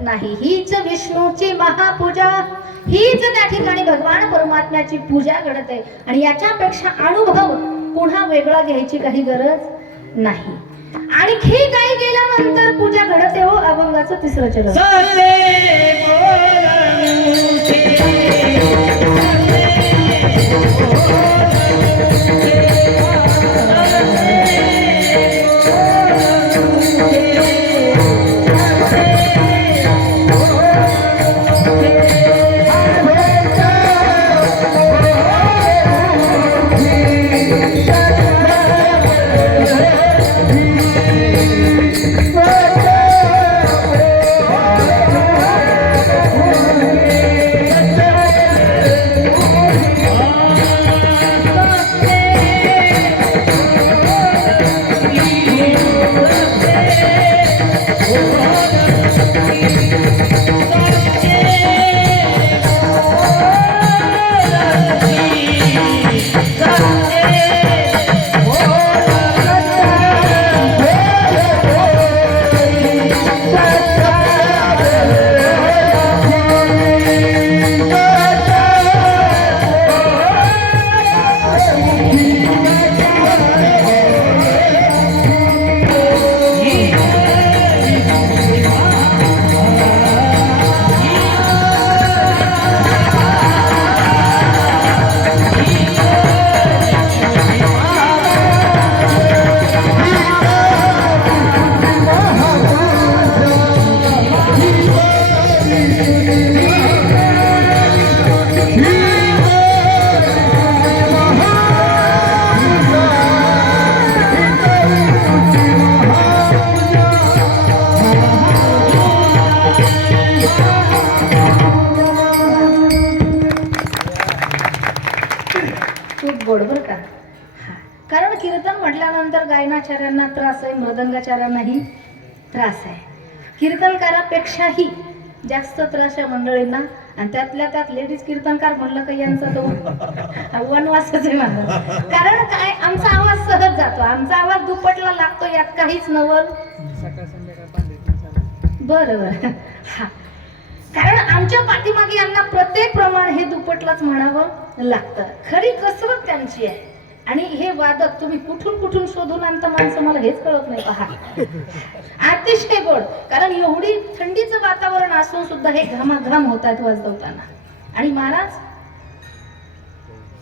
नाही. हीच विष्णूची महापूजा. हीच त्या ठिकाणी भगवान परमात्म्याची पूजा घडत. आहे आणि याच्यापेक्षा अनुभव पुन्हा वेगळा घ्यायची काही गरज नाही. आणखी काही गेल्यानंतर पूजा घडते हो अभंगाचं तिसरं चरण. come. त्रास आहे मृदंगाचार्यांनाही त्रास आहे. कीर्तनकारापेक्षाही जास्त त्रास आहे मंडळींना. आणि त्यातल्या त्यात लेडीज कीर्तनकार म्हणलं का यांचा तो वनवासच आहे कारण काय? आमचा आवाज सहज जातो. आमचा आवाज दुप्पटला लागतो यात काहीच नवल. बरं बरं. हा. कारण आमच्या पाठीमागे यांना प्रत्येक प्रमाण हे दुप्पटलाच म्हणावं लागतं. खरी कसरत त्यांची आहे. आणि हे वादक तुम्ही कुठून कुठून शोधून आणता माणसं? मला हेच कळत नाही पहा. अतिशय गोड. कारण एवढी थंडीचं वातावरण असून सुद्धा हे घामाघाम होतात वाजवताना. आणि महाराज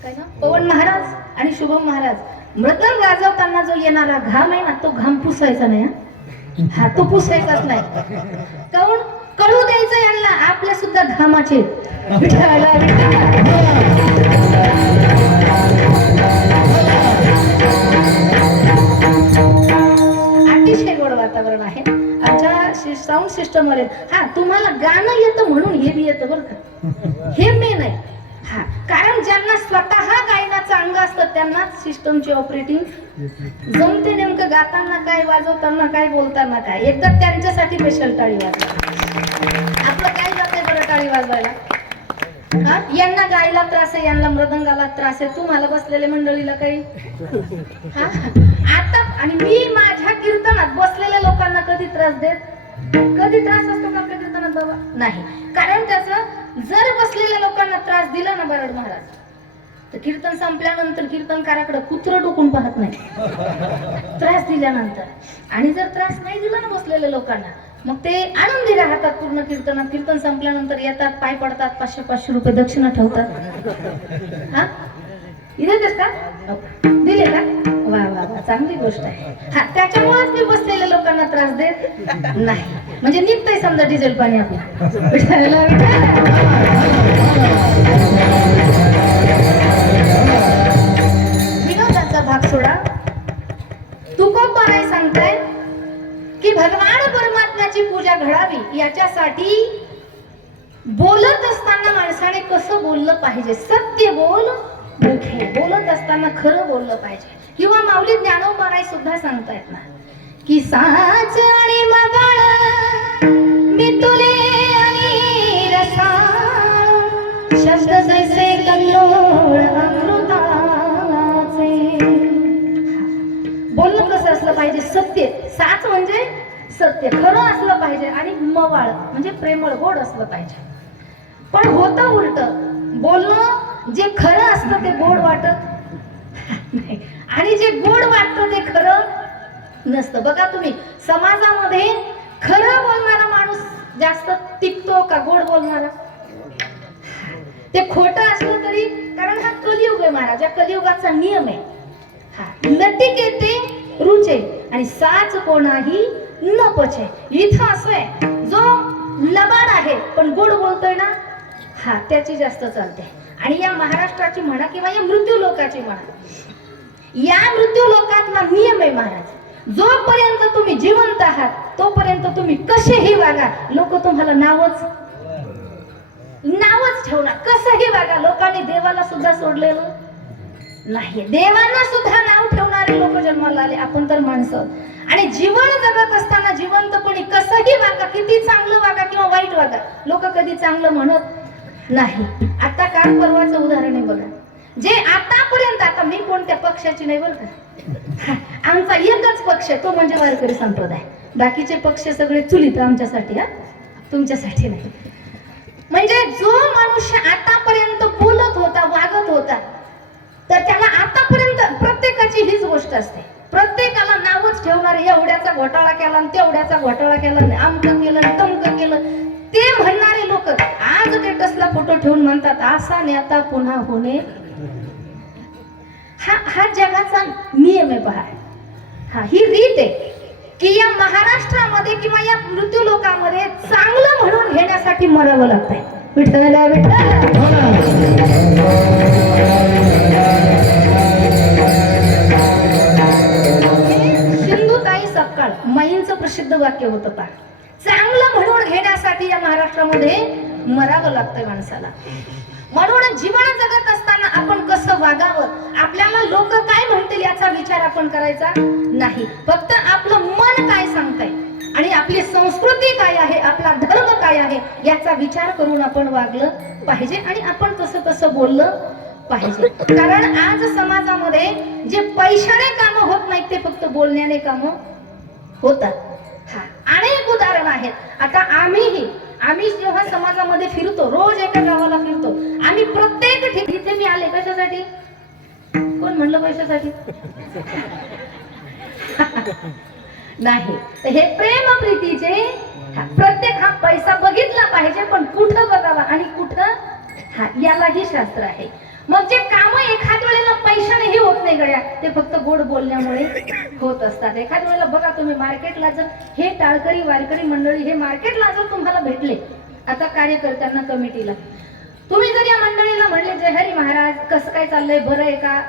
काय ना पवन महाराज आणि शुभम महाराज. मृदंग वाजवताना जो येणारा घाम आहे ना तो घाम पुसायचा नाही हा. हा तो पुसायचाच नाही. काऊन? कळू द्यायचं यांना. आपल्या सुद्धा घामाचे. विठाला विठाला सिस्टम वाले हा तुम्हाला गाणं येतं म्हणून हे बी येतं बरं का. हे मेन आहे. हा कारण ज्यांना स्वतः गायनाचं अंग असतं त्यांना सिस्टमची ऑपरेटिंग जमते नेमकं गाताना काय वाजवताना काय बोलताना काय. एकदा त्यांच्यासाठी स्पेशल टाळी वाजवा. आपलं काय जाते बरं टाळी वाजवायला? हा? यांना गायला त्रास आहे यांना मृदंगाला त्रास आहे. तुम्हाला बसलेल्या मंडळीला काही? हा? आता आणि मी माझ्या कीर्तनात बसलेल्या लोकांना कधी त्रास देत? कधी त्रास असतो का आपल्या कीर्तनात बाबा? नाही. कारण त्याचं जर बसलेल्या लोकांना त्रास दिला ना बरड महाराज तर कीर्तन संपल्यानंतर कीर्तनकाराकडे कुत्र डोकून पाहत नाही. त्रास दिल्यानंतर. आणि जर त्रास नाही दिला ना बसलेल्या लोकांना मग ते आनंदी राहतात पूर्ण कीर्तनात. कीर्तन संपल्यानंतर येतात पाय पडतात पाचशे पाचशे रुपये दक्षिणा ठेवतात. हा? इथेच का? दिले का? वा वा वा चांगली गोष्ट आहे. हा त्याच्यामुळेच मी बसलेल्या लोकांना त्रास देत नाही. म्हणजे निघतंय समजा डिझेल पाणी आपलं. विनोदाचा भाग सोडा. तुकोबाराय सांगताय? की भगवान परमात्म्याची पूजा घडावी याच्यासाठी बोलत असताना माणसाने कसं बोललं पाहिजे? सत्य बोल मुखे बोलत असताना खरं बोललं पाहिजे. माऊली माऊली ज्ञानोबाराय सुद्धा सांगतायत ना की साच आणि मगाळ मी तुले आणि रसा शब्द जैसे कल्लोळ अमृताचे. बोलणं कसं असलं पाहिजे? सत्य. साच म्हणजे सत्य. खरं असलं पाहिजे आणि मवाळ म्हणजे प्रेमळ गोड असलं पाहिजे. पण होतं उलट. बोलणं जे खरं असतं ते गोड वाटत नाही. आणि जे गोड वाटतं ते खरं नसतं. बघा तुम्ही समाजामध्ये खरं बोलणारा माणूस जास्त टिकतो का गोड बोलणारा? ते खोटं असलं तरी कारण हा कलियुग आहे महाराज या कलियुगाचा नियम आहे. हा नटिकेते रुचे आणि साच कोणाही न पचे. इथं असं आहे जो लबाड आहे पण गोड बोलतोय ना हा त्याची जास्त चालते. आणि या महाराष्ट्राची म्हणा किंवा या मृत्यू लोकाची म्हणा या मृत्यू लोकातला नियम आहे महाराज. जोपर्यंत तुम्ही जिवंत आहात तोपर्यंत तुम्ही कसेही वागा लोक तुम्हाला नावच नावच ठेवणार. कसंही वागा. लोकांनी देवाला सुद्धा सोडलेलं नाही देवांना सुद्धा नाव ठेवणारे लोक जन्माला आले. आपण तर माणसं. आणि जीवन जगत असताना जिवंतपणी कसंही वागा. किती चांगलं वागा किंवा वाईट वागा. लोक कधी चांगलं म्हणत नाही. आता काल परवाचं उदाहरण आहे बघा. जे आतापर्यंत आता मी कोणत्या पक्षाची नाही बरं का? आमचा एकच पक्ष तो म्हणजे वारकरी संप्रदाय. बाकीचे पक्ष सगळे चुलीत आमच्यासाठी हा? तुमच्यासाठी नाही. म्हणजे जो मनुष्य आतापर्यंत बोलत होता वागत होता तर त्याला आतापर्यंत प्रत्येकाची हीच गोष्ट असते. प्रत्येकाला नावच ठेवणार एवढ्याचा घोटाळा केला आणि तेवढ्याचा घोटाळा केला आणि अमकं केलं तमकं केलं ते म्हणणारे लोक आज ते कसला फोटो ठेवून म्हणतात असा नेता पुन्हा होणे हा हा जगाचा नियम आहे पहा. हा ही रीत आहे की या महाराष्ट्रामध्ये किंवा या मृत्यू लोकांमध्ये चांगलं म्हणून घेण्यासाठी मरावं लागतंय. विठ्ठल विठ्ठल! सिंधुताई सकाळ माईंचं प्रसिद्ध वाक्य होतं पहा. चांगलं म्हणून घेण्यासाठी या महाराष्ट्रामध्ये मरावं लागतंय माणसाला. म्हणून जीवन जगत असताना आपण कसं वागावं? लोक काय म्हणतील याचा विचार आपण करायचा नाही. फक्त आपलं मन काय सांगतंय आणि आपली संस्कृती काय आहे आपला धर्म काय आहे याचा विचार करून आपण वागलं पाहिजे आणि आपण तसं तसं बोललं पाहिजे. कारण आज समाजामध्ये जे पैशाने काम होत नाहीत ते फक्त बोलण्याने काम होतात. हा अनेक उदाहरण आहेत. आता आम्हीही आम्ही जेव्हा समाजामध्ये फिरतो रोज एका गावाला फिरतो आम्ही प्रत्येक ठिकाणी मी आले कशासाठी? कोण म्हणलं पैशासाठी? नाही. हे प्रेम प्रीतीचे प्रत्येक हा पैसा बघितला पाहिजे पण कुठं बघावा आणि कुठं? हा यालाही शास्त्र आहे. मग जे काम एखाद वेळेला पैशानेही होत नाही गड्या ते फक्त गोड बोलण्यामुळे होत असतात. एखाद वेळेला बघा तुम्ही मार्केटला जर हे टाळकरी वारकरी मंडळी हे मार्केटला जर तुम्हाला भेटले आता कार्यकर्त्यांना कमिटीला. तुम्ही जर या मंडळीला म्हणले जय हरी महाराज कसं काय चाललंय? बरं आहे का?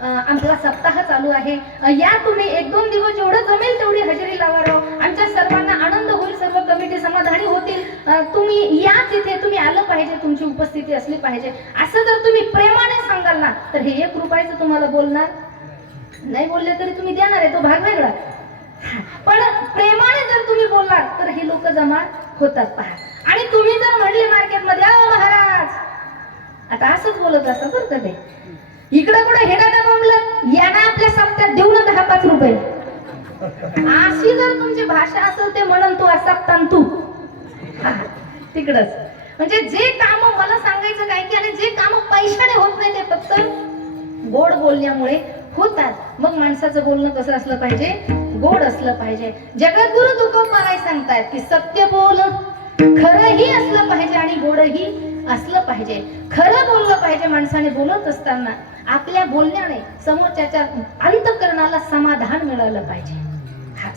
आमचा आपला सप्ताह चालू आहे. या तुम्ही एक दोन दिवस जेवढं जमेल तेवढी हजेरी लावा राव आमच्या सर्वांना आनंद होईल सर्व कमिटी समाधानी होतील. तुम्ही या तिथे तुम्ही आलं पाहिजे तुमची उपस्थिती असली पाहिजे. असं जर तुम्ही प्रेमाने सांगाल ना तर हे एक रुपयाचं तुम्हाला बोलणार? नाही बोलले तरी तुम्ही देणार आहे तो भाग वेगळा. पण प्रेमाने जर तुम्ही बोललात तर हे लोक जमा होतात पहा. आणि तुम्ही जर म्हणले मार्केटमध्ये अहो महाराज. आता असंच बोलत असतात बरं का ते. इकडं कुठं हे दादा म्हणलं यांना आपल्या सप्त्यात देऊ ना दहा पाच रुपये. अशी जर तुमची भाषा असेल ते म्हणून तू असतान तू. तिकडच. म्हणजे जे काम मला सांगायचं काय की आणि जे काम पैशाने होत नाही ते फक्त गोड बोलण्यामुळे होतात. मग माणसाचं बोलणं कसं असलं पाहिजे? गोड असलं पाहिजे. जगद्गुरु तुकोबाराय सांगतायत की सत्य बोल. खरंही असलं पाहिजे आणि गोडही ही असलं पाहिजे. खरं बोललं पाहिजे माणसाने बोलत असताना. आपल्या बोलण्याने समोरच्याच्या अंतकरणाला समाधान मिळालं पाहिजे.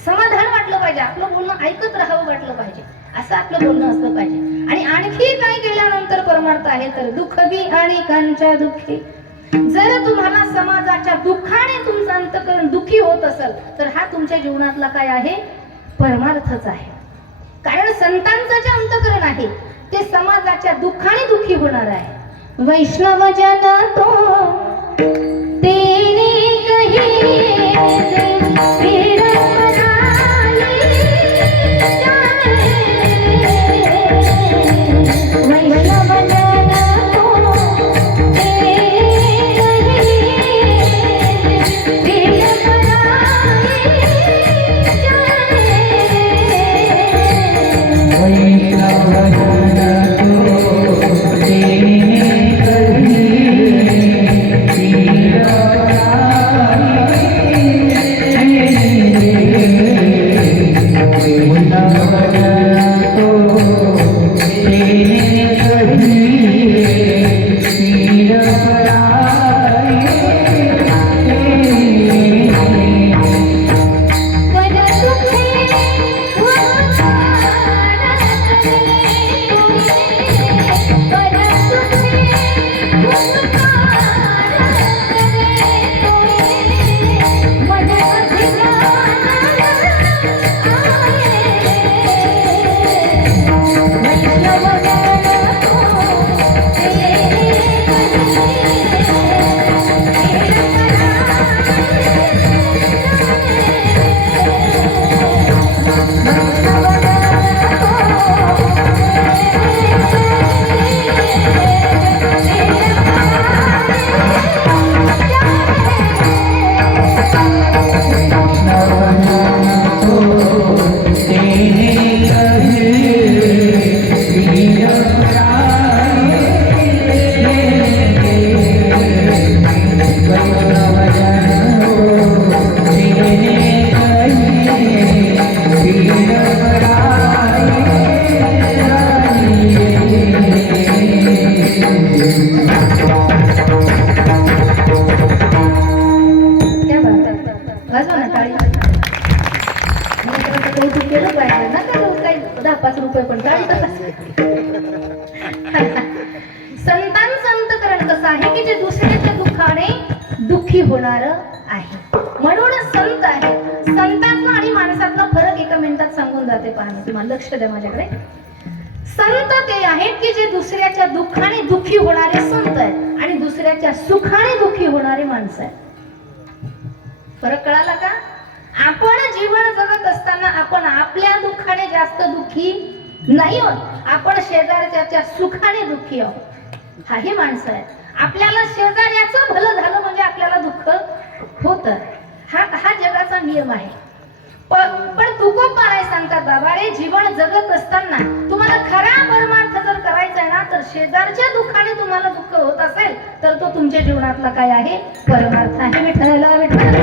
समाधान वाटलं पाहिजे. आपलं बोलणं ऐकत राहावं वाटलं पाहिजे. असं आपलं बोलणं असलं पाहिजे. आणि आणखी काय केल्यानंतर परमार्थ आहे तर दुःख बी आणि कांच्या दुःखी. जर तुम्हाला समाजाच्या दुःखाने तुमचं अंतकरण दुःखी होत असेल तर हा तुमच्या जीवनातला काय आहे? परमार्थच आहे. कारण संतांचं जे अंतकरण आहे ते समाजाच्या दुःखाने दुःखी होणार आहे. वैष्णव जन तो तेने कही म्हणून आहे. संतातला आणि माणसातला फरक एका मिनिटात सांगून जाते पाहणे. तुम्हाला लक्ष द्या माझ्याकडे. संत ते आहेत की जे दुसऱ्याच्या दुःखाने दुःखी होणारे संत आहेत आणि दुसऱ्याच्या सुखाने दुःखी होणारे माणसं आहेत. फरक कळाला का? आपण जीवन जगत असताना आपण आपल्या दुःखाने जास्त दुःखी नाही होत. आपण शेजारच्या सुखाने दुःखी आहोत. हाही माणसं आहेत. आपल्याला शेजार नियम आहे. पण तू कोण महाराज सांगतात बाबा रे जीवन जगत असताना तुम्हाला खरा परमार्थ जर करायचा आहे ना तर शेजारच्या दुःखाने तुम्हाला दुःख होत असेल तर तो तुमच्या जीवनातला काय आहे? परमार्थ आहे. विठ्ठल विठ्ठल